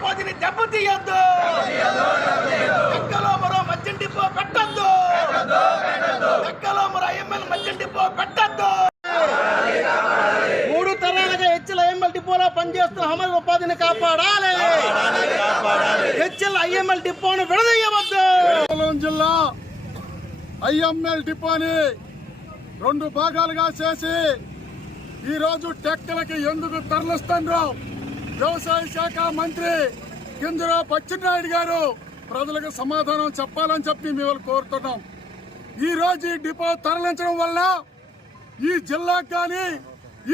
ఉపాధిని దెబ్బతీయొద్దు ఎక్కలో మరో మద్యం డిపో పెట్టద్దు. ఎక్కలో మరో ఐఎంఎల్ మద్యం డిపో పెట్టద్దు. మూడు తరాలుగా హెచ్ఎల్ ఐఎంఎల్ డిపోలో పనిచేస్తున్న హమల్ ఉపాధిని కాపాడాలి. హెచ్ఎల్ ఐఎంఎల్ డిపోను విడదీయవద్దు. జిల్లా ఐఎంఎల్ డిపోని రెండు భాగాలుగా చేసి ఈరోజు టెక్కలకి ఎందుకు తరలిస్తుండ్రో? వ్యవసాయ శాఖ మంత్రి కింజరావు పచ్చెన్నాయుడు గారు ప్రజలకు సమాధానం చెప్పాలని చెప్పి మేము కోరుతున్నాం. ఈ రోజు ఈ డిపో తరలించడం వల్ల ఈ జిల్లాకు కానీ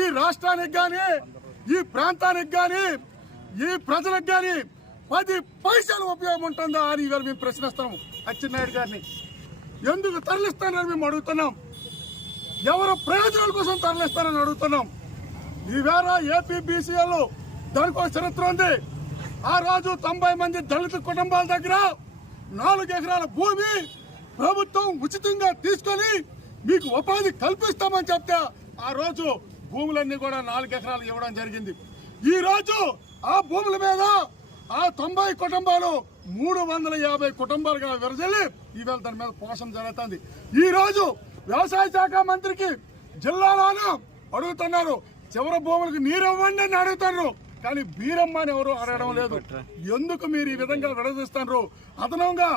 ఈ రాష్ట్రానికి కానీ ఈ ప్రాంతానికి కానీ ఈ ప్రజలకు కానీ పది పైసలు ఉపయోగం ఉంటుందా అని ఇవాళ మేము ప్రశ్నిస్తాము అచ్చెన్నాయుడు గారిని. ఎందుకు తరలిస్తానని మేము అడుగుతున్నాం. ఎవరు ప్రయోజనాల కోసం తరలిస్తారని అడుగుతున్నాం. ఈవేళ ఏపీ బీసీఎల్ దానికి ఒక చరిత్ర ఉంది. ఆ రోజు తొంభై మంది దళిత కుటుంబాల దగ్గర నాలుగు ఎకరాల భూమి ప్రభుత్వం ఉచితంగా తీసుకొని మీకు ఉపాధి కల్పిస్తామని చెప్తే ఆ రోజు భూములన్నీ కూడా నాలుగు ఎకరాలు ఇవ్వడం జరిగింది. ఈ రోజు ఆ భూముల మీద ఆ తొంభై కుటుంబాలు మూడు వందల యాభై కుటుంబాలుగా విరజల్లి ఈవేళ దాని మీద పోషణ జరుగుతుంది. ఈ రోజు వ్యవసాయ శాఖ మంత్రికి జిల్లాలోనూ అడుగుతున్నారు. చివరి భూములకు నీరు ఇవ్వండి అని అడుగుతున్నారు. కానీ బీరమ్మ అని ఎవరు అడగడం లేదు. ఎందుకు మీరు ఈ విధంగా విడదీస్తున్నారు? అదనంగా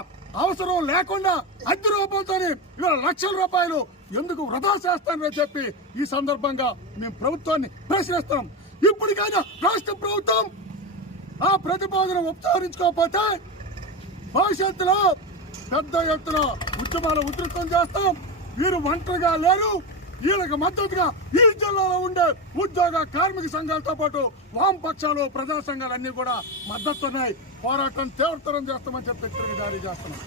అవసరం లేకుండా అద్దె రూపంతో ఇవాళ లక్షల రూపాయలు ఎందుకు వృధా చేస్తారని చెప్పి ఈ సందర్భంగా మేము ప్రభుత్వాన్ని ప్రశ్నిస్తున్నాం ఇప్పటికైనా రాష్ట్ర ప్రభుత్వం ఆ ప్రతిపాదన ఉపసంహరించుకోకపోతే భవిష్యత్తులో పెద్ద ఎత్తున ఉద్యమాలు ఉధృతం చేస్తాం. వీరు ఒంటరిగా లేరు. వీళ్ళకి మద్దతుగా ఈ జిల్లాలో ఉండే ఉద్యోగ కార్మిక సంఘాలతో పాటు వామపక్షాలు ప్రజా సంఘాలన్నీ కూడా మద్దతున్నాయి పోరాటం తీవ్రతరం చేస్తామని చెప్పి హెచ్చరిక జారీ చేస్తున్నాం.